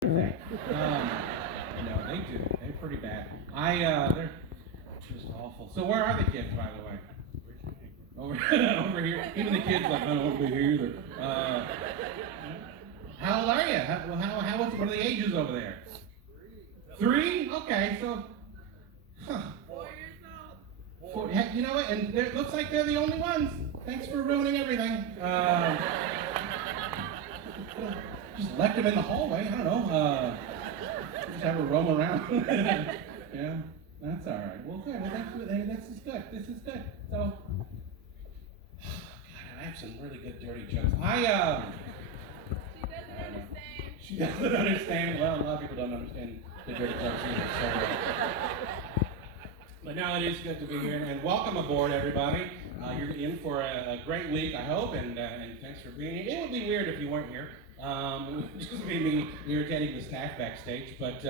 thing. No, they do. They're pretty bad. They're just awful. So where are the kids, by the way? Over, over here. Even the kids like, I don't want to be here either. How old are you? What are the ages over there? 3? Okay, so, huh. 4 years old. You know what? And it looks like they're the only ones. Thanks for ruining everything. Just left them in the hallway. I don't know. Just have her roam around. Yeah, that's all right. Well, good. Well, this is good. This is good. So, God, I have some really good dirty jokes. She doesn't understand. She doesn't understand. Well, a lot of people don't understand the dirty jokes either. So, but now it is good to be here, and welcome aboard, everybody. You're in for a great week, I hope, and thanks for being here. It would be weird if you weren't here. It would just be me irritating the staff backstage. But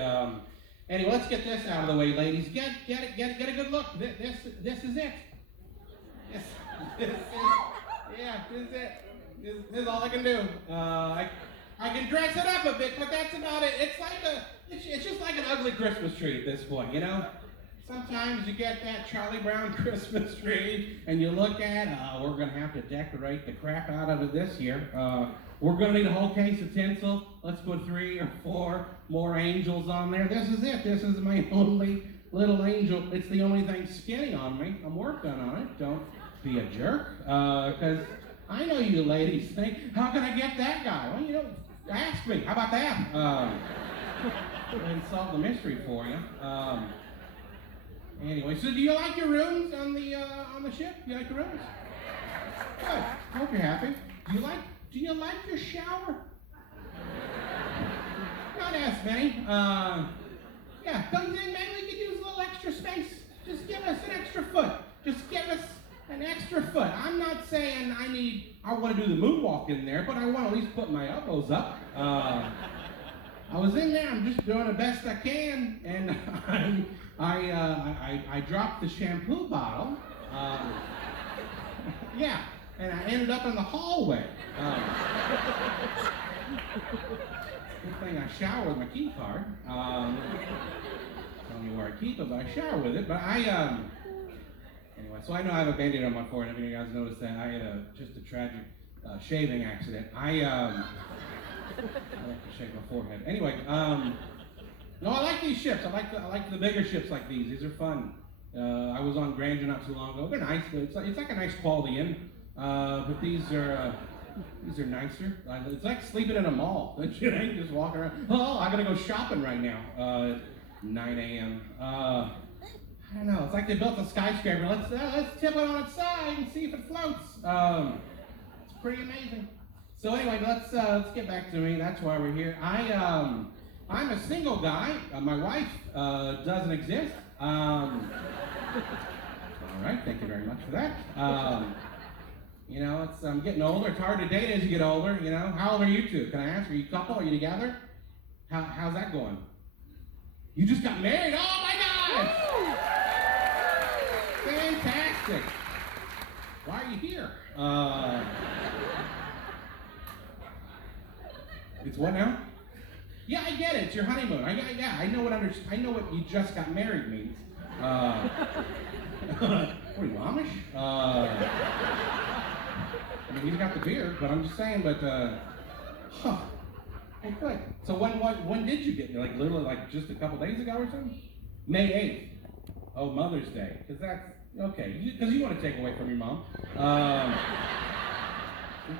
anyway, let's get this out of the way, ladies. Get a good look. This is it. This is it. This is all I can do. I can dress it up a bit, but that's about it. It's just like an ugly Christmas tree at this point, you know? Sometimes you get that Charlie Brown Christmas tree, and you look at, we're going to have to decorate the crap out of it this year. We're going to need a whole case of tinsel. Let's put 3 or 4 more angels on there. This is it. This is my only little angel. It's the only thing skinny on me. I'm working on it. Don't be a jerk. Because I know you ladies think, how can I get that guy? Well, you know, ask me. How about that? And solve the mystery for you. Anyway, so do you like your rooms on the ship? You like your rooms? Good. Hope you're happy. Do you like your shower? Not as many. Yeah, don't you think maybe we could use a little extra space? Just give us an extra foot. Just give us an extra foot. I'm not saying I want to do the moonwalk in there, but I want to at least put my elbows up. I was in there, I'm just doing the best I can, and I dropped the shampoo bottle. Yeah, and I ended up in the hallway. Good thing I shower with my key card. Don't know where I keep it, but I shower with it. But anyway, so I know I have a Band-Aid on my forehead. If you guys noticed that, I had just a tragic shaving accident. I like to shave my forehead. Anyway, no, I like these ships. I like the bigger ships like these. These are fun. I was on Grandeur not too long ago. They're nice, but it's like a nice quality inn. But these are nicer. It's like sleeping in a mall. You ain't just walking around. Oh, I gotta go shopping right now. 9 a.m. I don't know. It's like they built a skyscraper. Let's tip it on its side and see if it floats. It's pretty amazing. So anyway, let's get back to me. That's why we're here. I'm a single guy. My wife doesn't exist. All right, thank you very much for that. You know, I'm getting older. It's hard to date as you get older. You know, how old are you two? Can I ask? Are you a couple? Are you together? How's that going? You just got married. Oh my gosh! Fantastic. Why are you here? It's what now? Yeah, I get it. It's your honeymoon. I know what you just got married means. What are you, Amish? I mean, he's got the beard, but I'm just saying. But hey, good. So when did you get there? Like literally, like just a couple days ago or something? May 8th. Oh, Mother's Day. Because that's okay. Because you want to take away from your mom.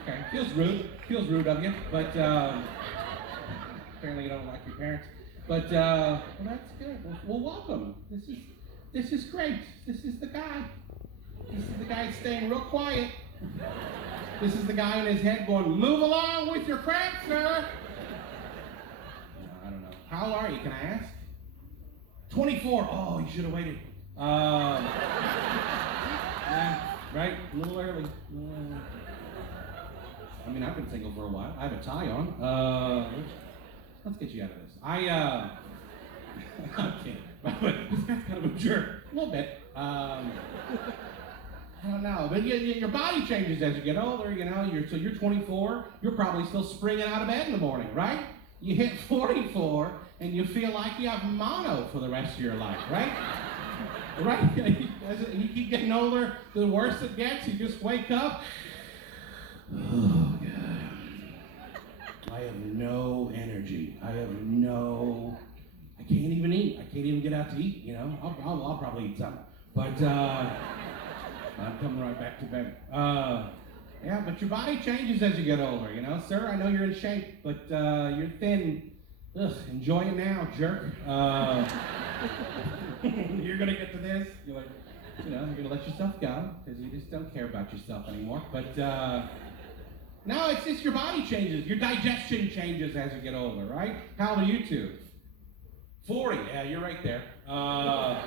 Okay, feels rude of you, but apparently you don't like your parents. But well, that's good. Well, welcome. This is great. This is the guy. This is the guy staying real quiet. This is the guy in his head going, "Move along with your crap, sir." No, I don't know. How old are you? Can I ask? 24. Oh, you should have waited. Yeah, right. A little early. I mean, I've been single for a while. I have a tie on. Let's get you out of this. I'm kidding. This guy's kind of a jerk. A little bit. I don't know. But your body changes as you get older, you know. So you're 24. You're probably still springing out of bed in the morning, right? you hit 44 and you feel like you have mono for the rest of your life, right? Right? As you keep getting older, the worse it gets. You just wake up. Oh, God. I have no energy. I can't even eat. I can't even get out to eat, you know. I'll probably eat something. But I'm coming right back to bed. Yeah, but your body changes as you get older, you know. Sir, I know you're in shape, but you're thin. Ugh, enjoy it now, jerk. You're gonna get to this. You're like, you know, you're gonna let yourself go because you just don't care about yourself anymore. But no, it's just your body changes. Your digestion changes as you get older, right? How old are you two? 40. Yeah, you're right there. Can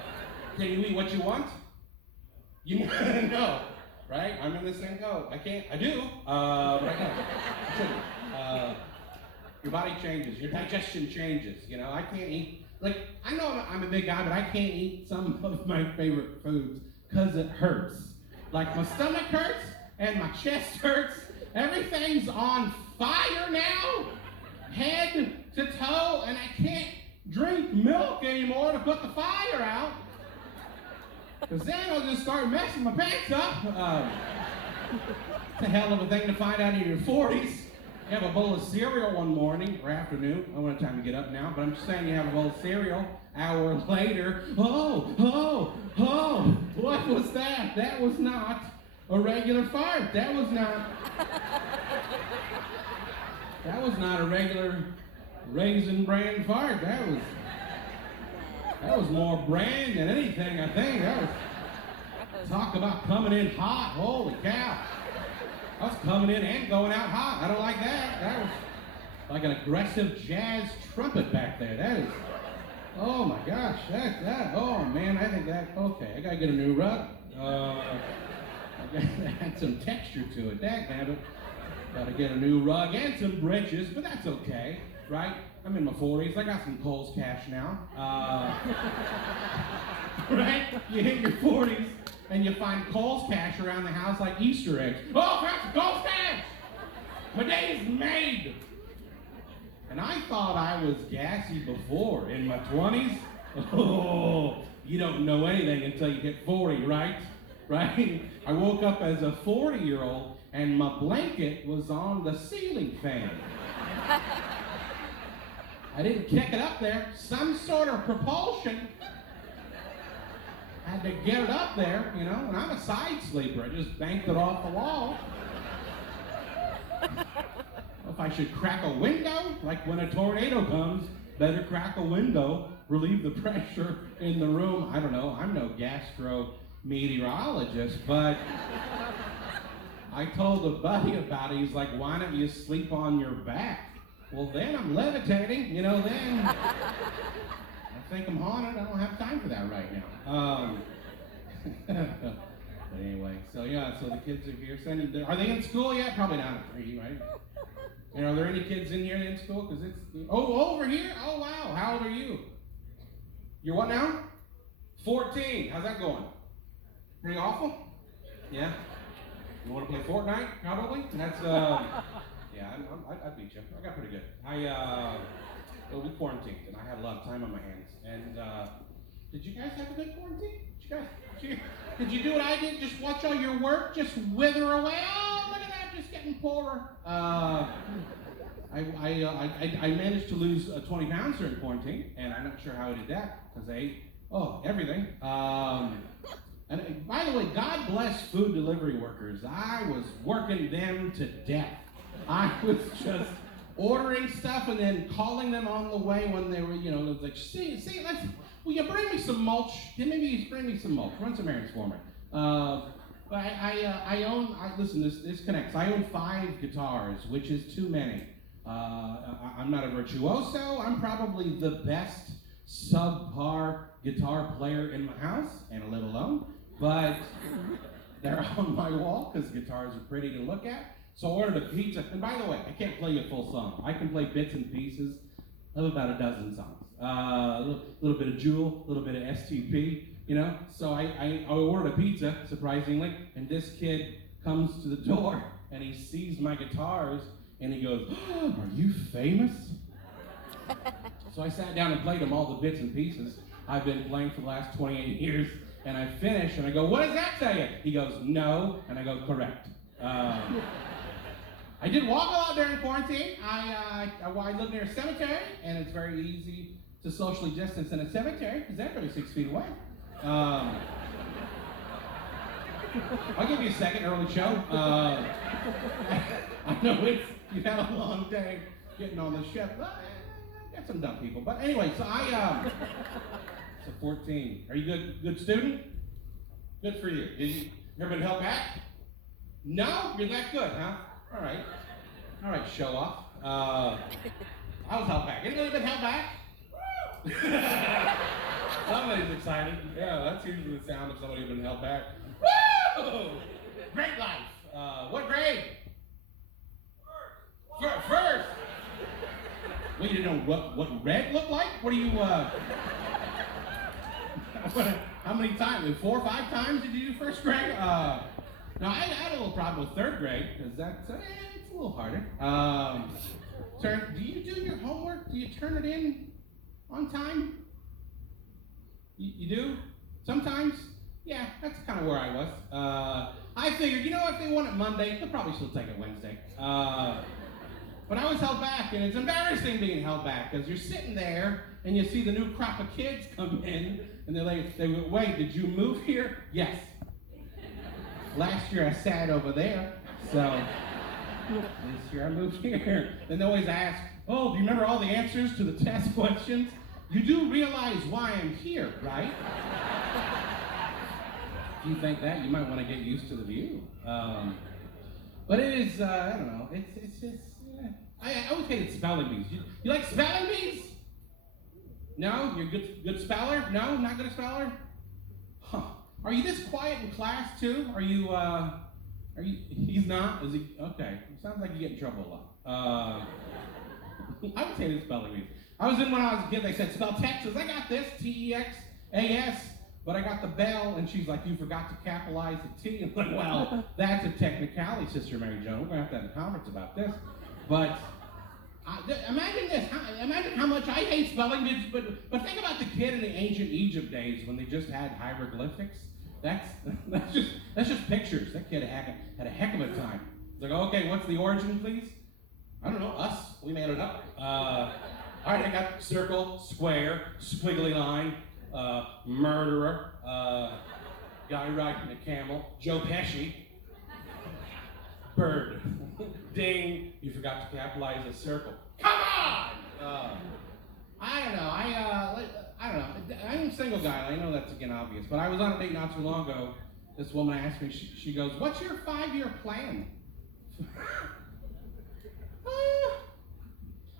you eat what you want? You no, right? I'm in the same boat. I can't. I do, but I can't. I shouldn't. Your body changes. Your digestion changes. You know, I can't eat. Like, I know I'm a big guy, but I can't eat some of my favorite foods because it hurts. Like, my stomach hurts and my chest hurts. Everything's on fire now, head to toe, and I can't drink milk anymore to put the fire out. Because then I'll just start messing my pants up. It's a hell of a thing to find out in your 40s. You have a bowl of cereal one morning or afternoon. I don't have time to get up now, but I'm just saying you have a bowl of cereal. Hour later, oh, what was that? That was not a regular fart. That was not a regular Raisin Bran fart. That was more brand than anything, I think. That was, talk about coming in hot. Holy cow. I was coming in and going out hot. I don't like that. That was like an aggressive jazz trumpet back there. That is, oh my gosh. Oh man, I think that, okay, I gotta get a new rug. I gotta add some texture to it. Dagnabbit. Gotta get a new rug and some britches, but that's okay, right? I'm in my 40s. I got some Kohl's cash now. Right? You hit your 40s and you find Kohl's cash around the house like Easter eggs. Oh, found some Kohl's cash! My day is made! And I thought I was gassy before. In my 20s, oh, you don't know anything until you hit 40, right? Right? I woke up as a 40-year-old and my blanket was on the ceiling fan. I didn't kick it up there. Some sort of propulsion had to get it up there, you know, and I'm a side sleeper. I just banked it off the wall. If I should crack a window, like when a tornado comes, better crack a window, relieve the pressure in the room. I don't know, I'm no gastro-meteorologist, but I told a buddy about it. He's like, why don't you sleep on your back? Well, then I'm levitating, you know, then I think I'm haunted. I don't have time for that right now. But anyway, so yeah, so the kids are here. Are they in school yet? Probably not at 3, right? And are there any kids in here in school? Because it's, over here? Oh, wow. How old are you? You're what now? 14. How's that going? Pretty awful? Yeah? You want to play Fortnite? Probably? That's, yeah, I'd beat you. I got pretty good. We quarantined, and I had a lot of time on my hands. And did you guys have a good quarantine? Did you do what I did? Just watch all your work just wither away? Oh, look at that, just getting poorer. I managed to lose 20 pounds during quarantine, and I'm not sure how I did that because I ate everything. And by the way, God bless food delivery workers. I was working them to death. I was just ordering stuff and then calling them on the way when they were, you know, it was like, will you bring me some mulch? Yeah, maybe you bring me some mulch. Run some errands for me. But listen, this connects. I own 5 guitars, which is too many. I'm not a virtuoso. I'm probably the best subpar guitar player in my house, and I live alone. But they're on my wall because guitars are pretty to look at. So I ordered a pizza. And by the way, I can't play you a full song. I can play bits and pieces of about a dozen songs. A little bit of Jewel, a little bit of STP, you know. So I ordered a pizza, surprisingly, and this kid comes to the door and he sees my guitars and he goes, oh, are you famous? So I sat down and played him all the bits and pieces I've been playing for the last 28 years, and I finished, and I go, what does that tell you? He goes, no, and I go, correct. I did walk a lot during quarantine. I live near a cemetery, and it's very easy to socially distance in a cemetery, because everybody's 6 feet away. I'll give you a second, early show. I know you've had a long day getting on the ship. Got some dumb people, but anyway, so so 14. Are you good student? Good for you. Did you ever been held back? No? You're that good, huh? All right, show off. I was held back. Anybody been held back? Somebody's excited. Yeah, that's usually the sound of somebody who's been held back. Woo! Great life. What grade? First. Well, you didn't know what red looked like? What do you, how many times? 4 or 5 times did you do first grade? No, I had a little problem with 3rd grade, because that's, it's a little harder. Do you do your homework? Do you turn it in on time? You do? Sometimes? Yeah, that's kind of where I was. I figured, if they want it Monday, they'll probably still take it Wednesday. But I was held back, and it's embarrassing being held back, because you're sitting there, and you see the new crop of kids come in, and they're like, wait, did you move here? Yes. Last year I sat over there, so this year I moved here. And they always ask, oh, do you remember all the answers to the test questions? You do realize why I'm here, right? If you think that, you might want to get used to the view. But it is, I don't know, it's just, I always hated spelling bees. You like spelling bees? No? You're good speller? No? Not good at speller? Huh. Are you this quiet in class too? He's not? Is he? Okay. Sounds like you get in trouble a lot. I would say this spelling bees. When I was a kid, they said, spell Texas. I got this, Texas, but I got the bell, and she's like, you forgot to capitalize the T. I'm like, well, that's a technicality, Sister Mary Joan. We're going to have a conference about this. But imagine this. Imagine how much I hate spelling bees, but think about the kid in the ancient Egypt days when they just had hieroglyphics. That's just pictures. That kid had a heck of a time. It's like, okay, what's the origin, please? I don't know, us. We made it up. All right, I got circle, square, squiggly line, murderer, guy riding a camel, Joe Pesci, bird, ding, you forgot to capitalize a circle. Come on! I don't know. I don't know. I'm a single guy. I know that's again obvious, but I was on a date not too long ago. This woman asked me. She goes, "What's your 5-year plan?"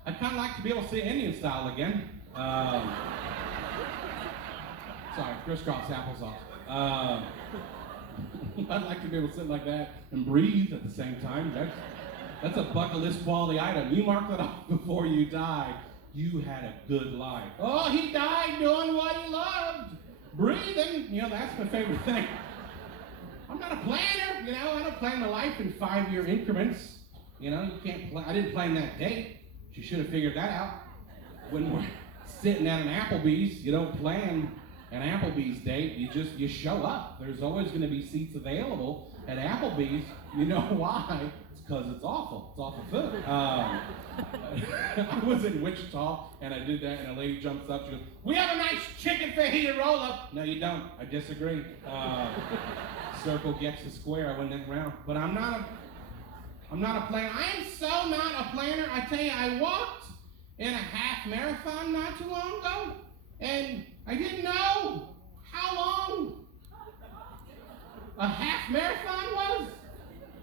I'd kind of like to be able to see Indian style again. Sorry, crisscross applesauce. I'd like to be able to sit like that and breathe at the same time. That's a bucket list quality item. You mark that off before you die. You had a good life. Oh, he died doing what he loved. Breathing. That's my favorite thing. I'm not a planner. I don't plan my life in 5-year increments. You can't plan. I didn't plan that date. She should have figured that out. When we're sitting at an Applebee's, you don't plan an Applebee's date. You show up. There's always going to be seats available at Applebee's. You know why? Because it's awful. It's awful food. I was in Wichita, and I did that, and a lady jumps up. She goes, "We have a nice chicken fajita roll-up." No, you don't. I disagree. Circle gets the square. I went that round. But I'm not a planner. I am so not a planner. I tell you, I walked in a half marathon not too long ago, and I didn't know how long a half marathon was.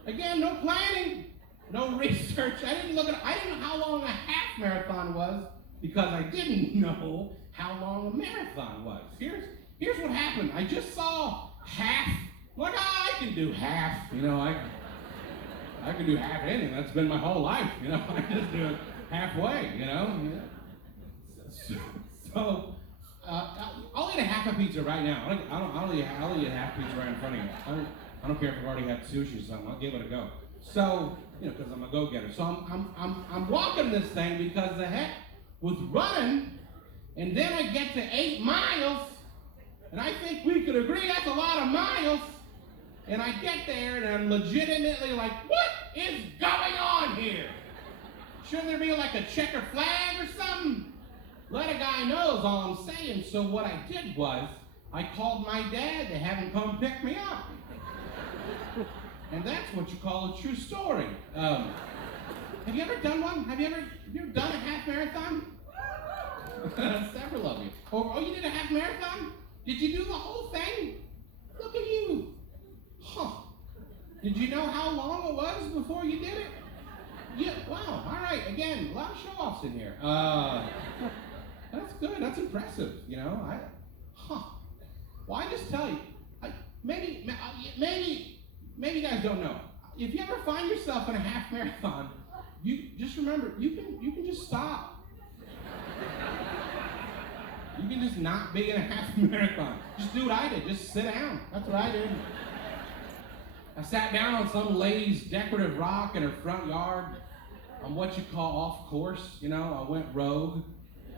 Again, no planning, no research. I didn't know how long a half marathon was because I didn't know how long a marathon was. Here's what happened. I just saw half. Like, I can do half. I can do half anything. That's been my whole life. I just do it halfway. So I'll eat a half a pizza right now. I'll eat a half pizza right in front of you. I don't care if I've already had sushi or something. I'll give it a go. So, because I'm a go-getter. So I'm walking this thing because the heck with running, And then I get to 8 miles, and I think we could agree that's a lot of miles. And I get there, and I'm legitimately like, what is going on here? Shouldn't there be like a checker flag or something? Let a guy know is all I'm saying. So what I did was, I called my dad to have him come pick me up. And that's what you call a true story. Have you ever done one? Have you ever done a half marathon? Several of you. Oh, you did a half marathon? Did you do the whole thing? Look at you. Huh. Did you know how long it was before you did it? Yeah, wow, all right, again, a lot of show-offs in here. That's good, that's impressive, you know. Well, I just tell you, maybe you guys don't know. If you ever find yourself in a half marathon, you just remember, you can just stop. You can just not be in a half marathon. Just do what I did, just sit down. That's what I did. I sat down on some lady's decorative rock in her front yard on what you call off course, you know. I went rogue,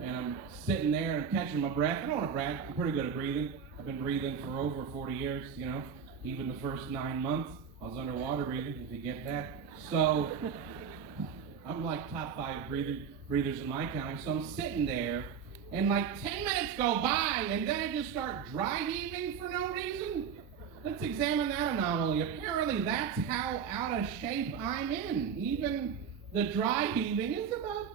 and I'm sitting there and catching my breath. I don't want to brag, I'm pretty good at breathing. I've been breathing for over 40 years, you know. Even the first 9 months, I was underwater breathing, if you get that. So, I'm like top 5 breathers in my county. So I'm sitting there, and like 10 minutes go by, and then I just start dry heaving for no reason. Let's examine that anomaly. Apparently, that's how out of shape I'm in. Even the dry heaving is about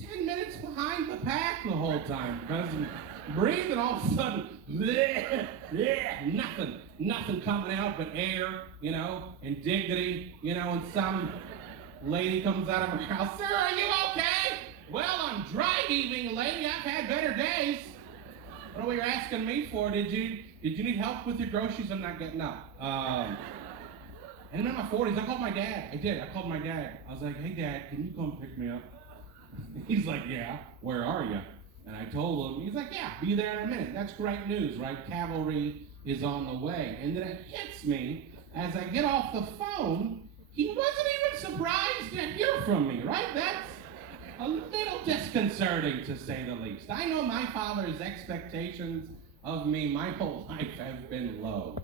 10 minutes behind the pack the whole time. Because I'm breathing, all of a sudden, bleh, bleh, nothing coming out but air, you know, and dignity, you know, and some lady comes out of her house, sir, are you okay? Well, I'm dry heaving, lady. I've had better days. What are you asking me for? Did you need help with your groceries? I'm not getting up. And I'm in my 40s. I called my dad. I called my dad. I was like, hey, Dad, can you come pick me up? He's like, yeah. Where are you? And I told him. He's like, yeah, be there in a minute. That's great news, right? Cavalry is on the way. And then it hits me as I get off the phone. He wasn't even surprised to hear from me, right? That's a little disconcerting, to say the least. I know my father's expectations of me my whole life have been low.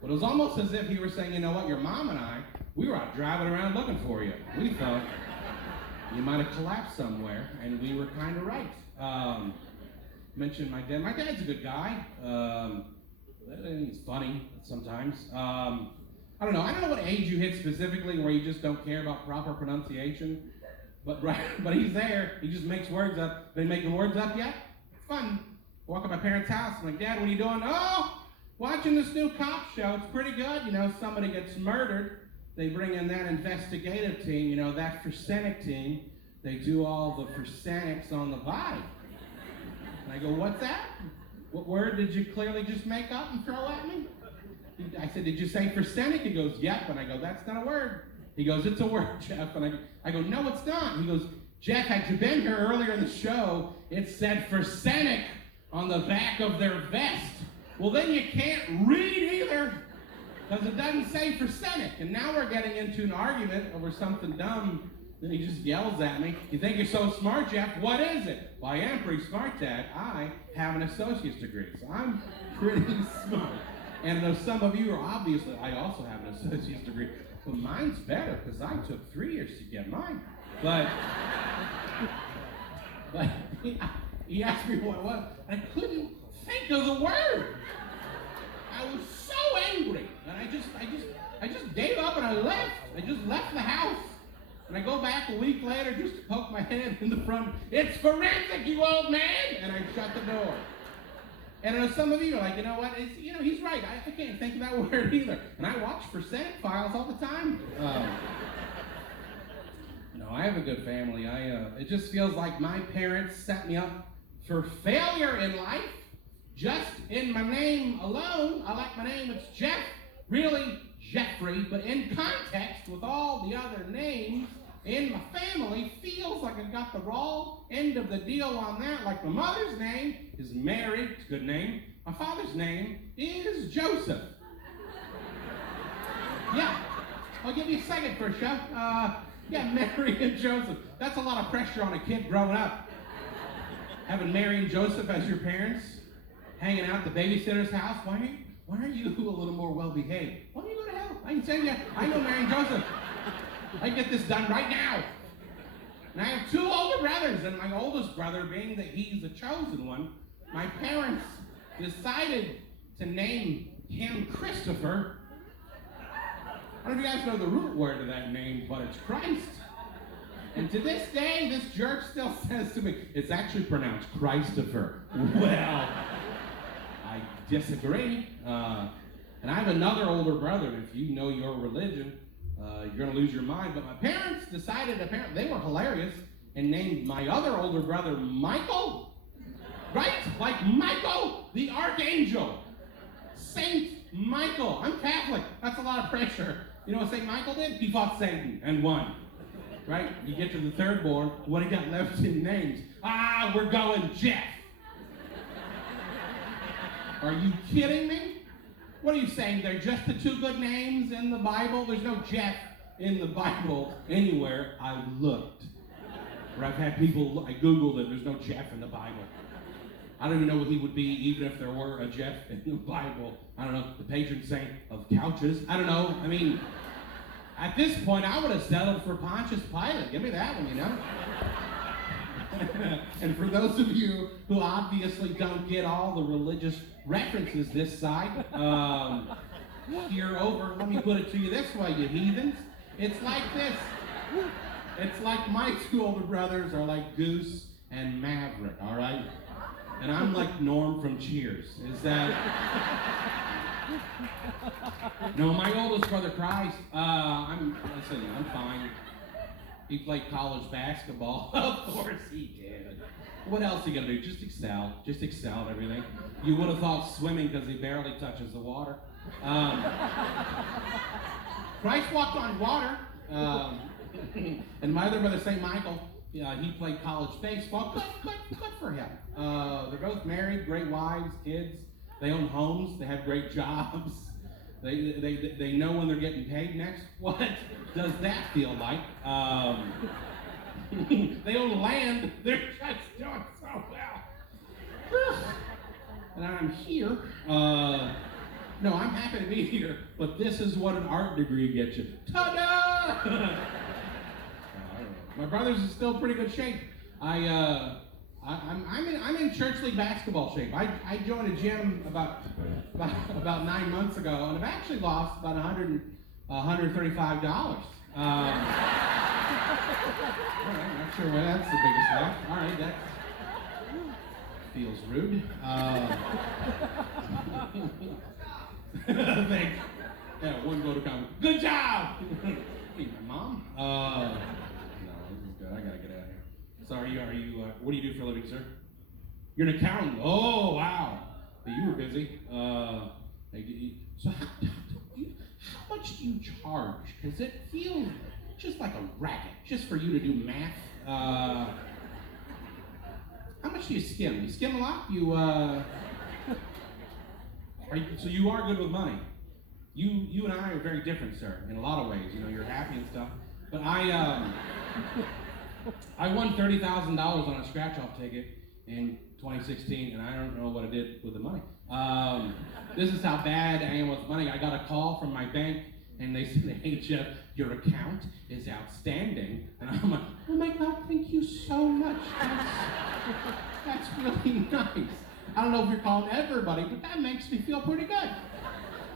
But it was almost as if he were saying, you know what, your mom and I, we were out driving around looking for you. We thought you might have collapsed somewhere, and we were kind of right. Mentioned my dad. My dad's a good guy. He's funny sometimes. I don't know what age you hit specifically where you just don't care about proper pronunciation. But he's there. He just makes words up. Been making words up yet? Fun. Walk up my parents' house. I'm like, Dad, what are you doing? Oh, watching this new cop show. It's pretty good. You know, somebody gets murdered. They bring in that investigative team. You know, that Forsenic team. They do all the Forsenics on the body. And I go, what's that? What word did you clearly just make up and throw at me? I said, did you say Forsenic? He goes, yep. And I go, that's not a word. He goes, it's a word, Jeff. And I go, no, it's not. He goes, Jeff, had you been here earlier in the show, it said Forsenic on the back of their vest. Well, then you can't read either, because it doesn't say Forsenic. And now we're getting into an argument over something dumb. Then he just yells at me. You think you're so smart, Jeff? What is it? Well, I am pretty smart, Dad. I have an associate's degree, so I'm pretty smart. And though some of you are obviously, I also have an associate's degree. But mine's better, because I took 3 years to get mine. But he asked me what it was. I couldn't think of the word. I was so angry. And I just gave up and I left. I just left the house. And I go back a week later just to poke my head in the front. It's forensic, you old man! And I shut the door. And I know some of you are like, you know what? He's right. I can't think of that word either. And I watch Forsenic files all the time. No, I have a good family. It just feels like my parents set me up for failure in life. Just in my name alone, I like my name. It's Jeff, really Jeffrey. But in context with all the other names in my family, feels like I got the raw end of the deal on that. Like my mother's name is Mary, it's a good name. My father's name is Joseph. Yeah, I'll give you a second for a show. Yeah, Mary and Joseph. That's a lot of pressure on a kid growing up. having Mary and Joseph as your parents, hanging out at the babysitter's house. Why aren't you a little more well-behaved? Why don't you go to hell? I can send you. I know Mary and Joseph. I can get this done right now. And I have 2 older brothers, and my oldest brother, being that he's the chosen one, my parents decided to name him Christopher. I don't know if you guys know the root word of that name, but it's Christ. And to this day, this jerk still says to me, it's actually pronounced Christopher. Well, I disagree. And I have another older brother. If you know your religion, you're going to lose your mind. But my parents decided, apparently, they were hilarious, and named my other older brother Michael. Right? Like Michael the Archangel. Saint Michael. I'm Catholic. That's a lot of pressure. You know what Saint Michael did? He fought Satan and won. Right? You get to the third born, what he got left in names? We're going Jeff. Are you kidding me? What are you saying? They're just the 2 good names in the Bible? There's no Jeff in the Bible anywhere. I've looked. Or I've had people, I Googled it, there's no Jeff in the Bible. I don't even know what he would be, even if there were a Jeff in the Bible. I don't know, the patron saint of couches. I don't know. I mean, at this point, I would have settled for Pontius Pilate. Give me that one, you know? And for those of you who obviously don't get all the religious references this side, here over, let me put it to you this way, you heathens. It's like this. It's like my 2 older brothers are like Goose and Maverick, all right? And I'm like Norm from Cheers. Is that... No, my oldest brother cries. I'm fine. He played college basketball. Of course he did. What else are you gonna do? Just excel at everything. You would have thought swimming because he barely touches the water. Christ walked on water. And my other brother, St. Michael, he played college baseball. Good for him. They're both married, great wives, kids. They own homes. They have great jobs. They know when they're getting paid next. What does that feel like? They own land. They're just doing so well. And I'm here. No, I'm happy to be here, but this is what an art degree gets you. Ta-da! My brother's in still pretty good shape. I'm in church league basketball shape. I joined a gym about 9 months ago, and I've actually lost about $135. All right, not sure why that's the biggest laugh. All right, that feels rude. Thanks. Yeah, 1 vote of comment. Good job. Hey, my mom. No, this is good. I gotta get out of here. Sorry, are you? What do you do for a living, sir? You're an accountant. Oh, wow. You were busy. So how much do you charge? Because it feels just like a racket, just for you to do math. How much do you skim? You skim a lot? So you are good with money. You and I are very different, sir, in a lot of ways. You know, you're happy and stuff. But I won $30,000 on a scratch-off ticket in 2016, and I don't know what I did with the money. This is how bad I am with money. I got a call from my bank, and they said, "Hey, Jeff, your account is outstanding." And I'm like, "Oh my God, thank you so much. That's really nice. I don't know if you're calling everybody, but that makes me feel pretty good.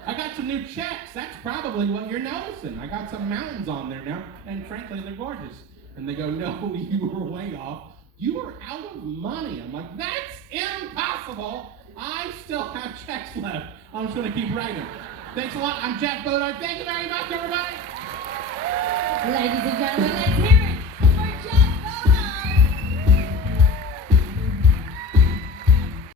I got some new checks. That's probably what you're noticing. I got some mountains on there now, and frankly, they're gorgeous." And they go, "No, you were way off. You were out of money." I'm like, "That's impossible. I still have checks left. I'm just going to keep writing." Thanks a lot. I'm Jeff Bodart. Thank you very much, everybody. Ladies and gentlemen, let's hear it.